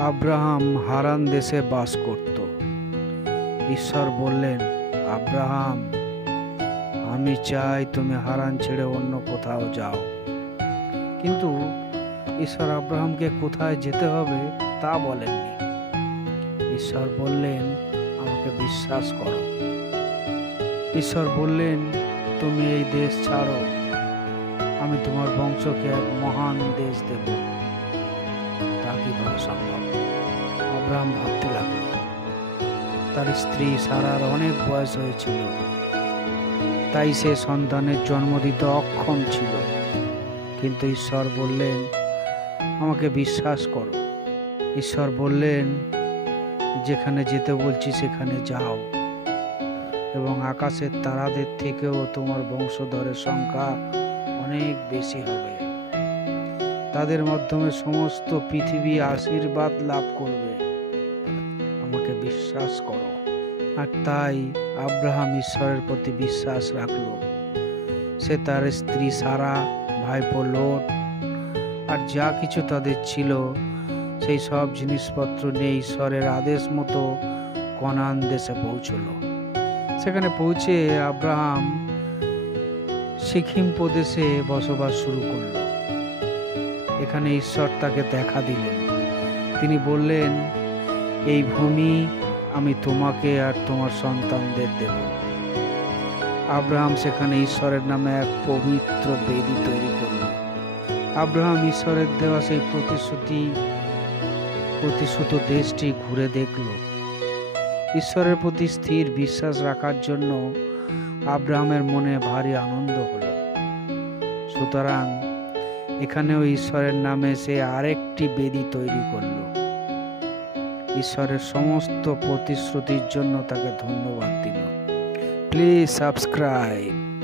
Abraham হারান দেশে বাস করত। ঈশ্বর বললেন, আব্রাহাম, আমি চাই তুমি হারান ছেড়ে অন্য কোথাও যাও। কিন্তু ঈশ্বর আব্রাহামকে কোথায় যেতে হবে তা বলেননি। ঈশ্বর বললেন, আমাকে বিশ্বাস করো। ঈশ্বর বললেন, তুমি এই দেশ ছাড়ো, আমি তোমার বংশকে এক মহান দেশ দেব। তা কিভাবে সম্ভব? আব্রাহাম ভাবতে লাগলো। তার স্ত্রী সারার অনেক বয়স হয়েছিল, তাই সে সন্তানের জন্ম দিতে অক্ষম ছিল। কিন্তু ঈশ্বর বললেন, আমাকে বিশ্বাস করো। ঈশ্বর বললেন, যেখানে যেতে বলছি সেখানে যাও, এবং আকাশের তারাদের থেকেও তোমার বংশধরের সংখ্যা অনেক বেশি হবে। তাদের মাধ্যমে সমস্ত পৃথিবী আশীর্বাদ লাভ করবে। আমাকে বিশ্বাস করো। আর তাই আব্রাহাম ঈশ্বরের প্রতি বিশ্বাস রাখল। সে তার স্ত্রী সারা, ভাইপো লোট আর যা কিছু তাদের ছিল সেই সব জিনিসপত্র নিয়ে ঈশ্বরের আদেশ মতো কনান দেশে পৌঁছল। সেখানে পৌঁছে আব্রাহাম সিকিম প্রদেশে বসবাস শুরু করল। এখানে ঈশ্বর তাকে দেখা দিলেন। তিনি বললেন, এই ভূমি আমি তোমাকে আর তোমার সন্তানদের দেব। আব্রাহাম সেখানে ঈশ্বরের নামে এক পবিত্র বেদি তৈরি করল। আব্রাহাম ঈশ্বরের দেওয়া সেই প্রতিশ্রুত দেশটি ঘুরে দেখল। ঈশ্বরের প্রতি স্থির বিশ্বাস রাখার জন্য আব্রাহামের মনে ভারী আনন্দ হলো। সুতরাং এখানেও ঈশ্বরের নামে সে আরেকটি বেদি তৈরি করল। ঈশ্বরের সমস্ত প্রতিশ্রুতির জন্য তাকে ধন্যবাদ দিল। Please subscribe.